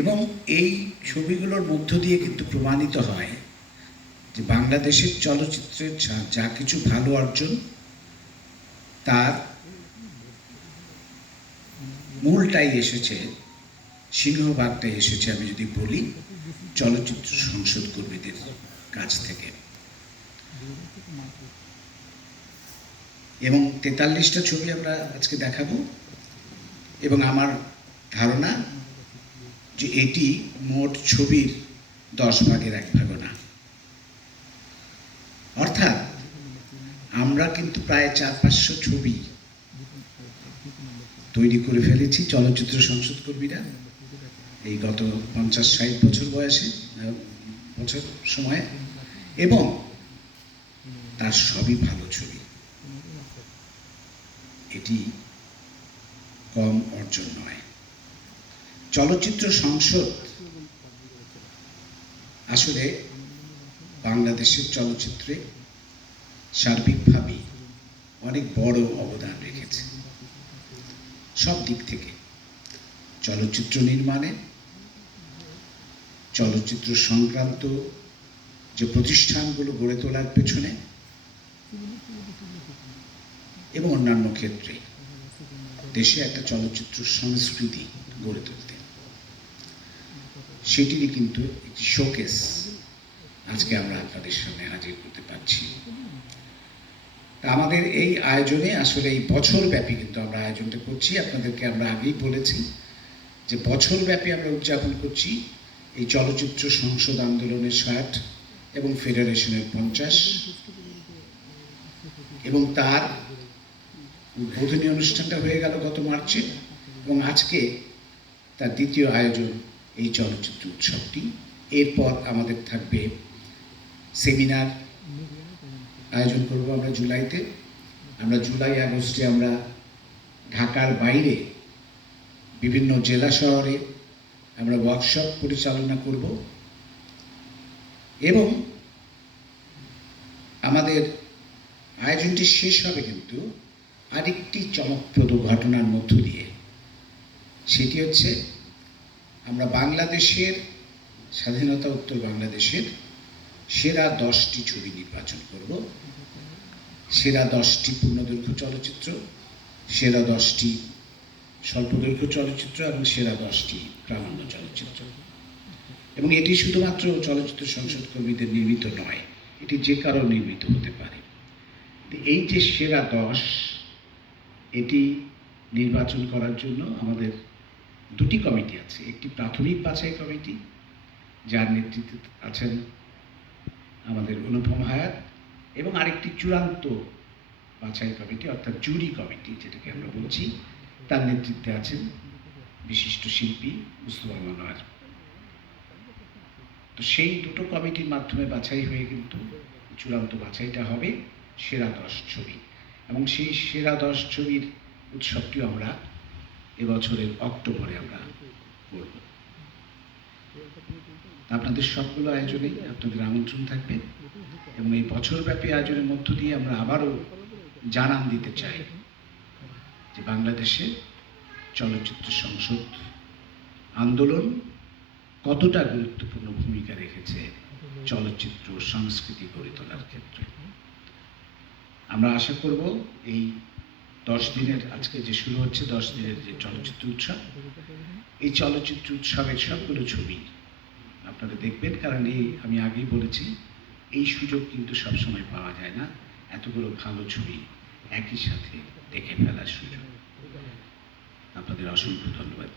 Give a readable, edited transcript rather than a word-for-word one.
এবং এই ছবিগুলোর মধ্য দিয়ে কিন্তু প্রমাণিত হয় যে বাংলাদেশের চলচ্চিত্রের যা কিছু ভালো অর্জন তার মূলটাই এসেছে, সিংহভাগটাই এসেছে, আমি যদি বলি, চলচ্চিত্র সংসদ কর্মীদের কাছ থেকে। এবং ৪৩টা ছবি আমরা আজকে দেখাবো, এবং আমার ধারণা যে এটি মোট ছবির ১০ ভাগের ১ ভাগও না। অর্থাৎ আমরা কিন্তু প্রায় ৪-৫০০ ছবি তৈরি করে ফেলেছি চলচ্চিত্র সংসদ কর্মীরা এই গত ৫০-৬০ বছর বয়সে বছর সময়ে, এবং তার সবই ভালো ছবি। এটি কম অর্জন নয়। চলচ্চিত্র সংসদ আসলে বাংলাদেশের চলচ্চিত্রে সার্বিকভাবেই অনেক বড় অবদান রেখেছে সব দিক থেকে, চলচ্চিত্র নির্মাণে, চলচ্চিত্র সংক্রান্ত যে প্রতিষ্ঠানগুলো গড়ে তোলার পেছনে, এবং অন্যান্য ক্ষেত্রে দেশে একটা চলচ্চিত্র সংস্কৃতি গড়ে তুলতে। সেটিরই কিন্তু একটি শোকেস আজকে আমরা আপনাদের সামনে হাজির করতে পারছি। আমাদের এই আয়োজনে আসলে এই বছরব্যাপী কিন্তু আমরা আয়োজনটা করছি। আপনাদেরকে আমরা আগেই বলেছি যে বছরব্যাপী আমরা উদযাপন করছি এই চলচ্চিত্র সংসদ আন্দোলনের ৬০ এবং ফেডারেশনের ৫০, এবং তার উদ্বোধনী অনুষ্ঠানটা হয়ে গেল গত মার্চে, এবং আজকে তার দ্বিতীয় আয়োজন এই চলচ্চিত্র উৎসবটি। এরপর আমাদের থাকবে সেমিনার আয়োজন করব আমরা জুলাইতে। আমরা জুলাই আগস্টে আমরা ঢাকার বাইরে বিভিন্ন জেলা শহরে আমরা ওয়ার্কশপ পরিচালনা করব, এবং আমাদের আয়োজনটি শেষ হবে কিন্তু আরেকটি চমকপ্রদ ঘটনার মধ্য দিয়ে। সেটি হচ্ছে আমরা বাংলাদেশের স্বাধীনতা উত্তর বাংলাদেশের সেরা ১০টি ছবি নির্বাচন করব, সেরা 10টি পূর্ণদৈর্ঘ্য চলচ্চিত্র, সেরা 10টি স্বল্পদৈর্ঘ্য চলচ্চিত্র এবং সেরা 10টি প্রামাণ্য চলচ্চিত্র। এবং এটি শুধুমাত্র চলচ্চিত্র সংসদ কর্মীদের নির্মিত নয়, এটি যে কারো নির্মিত হতে পারে। এই যে সেরা 10, এটি নির্বাচন করার জন্য আমাদের দুটি কমিটি আছে। একটি প্রাথমিক বাছাই কমিটি, যার নেতৃত্বে আছেন আমাদের অনুপম হায়াত, এবং আরেকটি চূড়ান্ত বাছাই কমিটি অর্থাৎ জুরি কমিটি যেটাকে আমরা বলছি, তার নেতৃত্বে আছেন বিশিষ্ট শিল্পী মুস্তফা মনোয়ার। তো সেই দুটো কমিটির মাধ্যমে বাছাই হয়ে কিন্তু চূড়ান্ত বাছাইটা হবে সেরা 10 ছবি, এবং সেই সেরা 10 ছবির উৎসবটিও আমরা এবছরের অক্টোবরে আমরা করব। আপনাদের সবগুলো আয়োজনেই আপনাদের আমন্ত্রণ থাকবে, এবং এই বছরব্যাপী আয়োজনের মধ্য দিয়ে আমরা আবারও জানান দিতে চাই যে বাংলাদেশে চলচ্চিত্র সংসদ আন্দোলন কতটা গুরুত্বপূর্ণ ভূমিকা রেখেছে চলচ্চিত্র সংস্কৃতি গড়ে তোলার ক্ষেত্রে। আমরা আশা করব এই 10 দিনের, আজকে যে শুরু হচ্ছে 10 দিনের যে চলচ্চিত্র উৎসব, এই চলচ্চিত্র উৎসবের সবগুলো ছবি আপনারা দেখবেন, কারণ আমি আগেই বলেছি এই সুযোগ কিন্তু সবসময় পাওয়া যায় না, এতগুলো ভালো ছবি একই সাথে দেখে ফেলার সুযোগ। আপনাদের অসংখ্য ধন্যবাদ।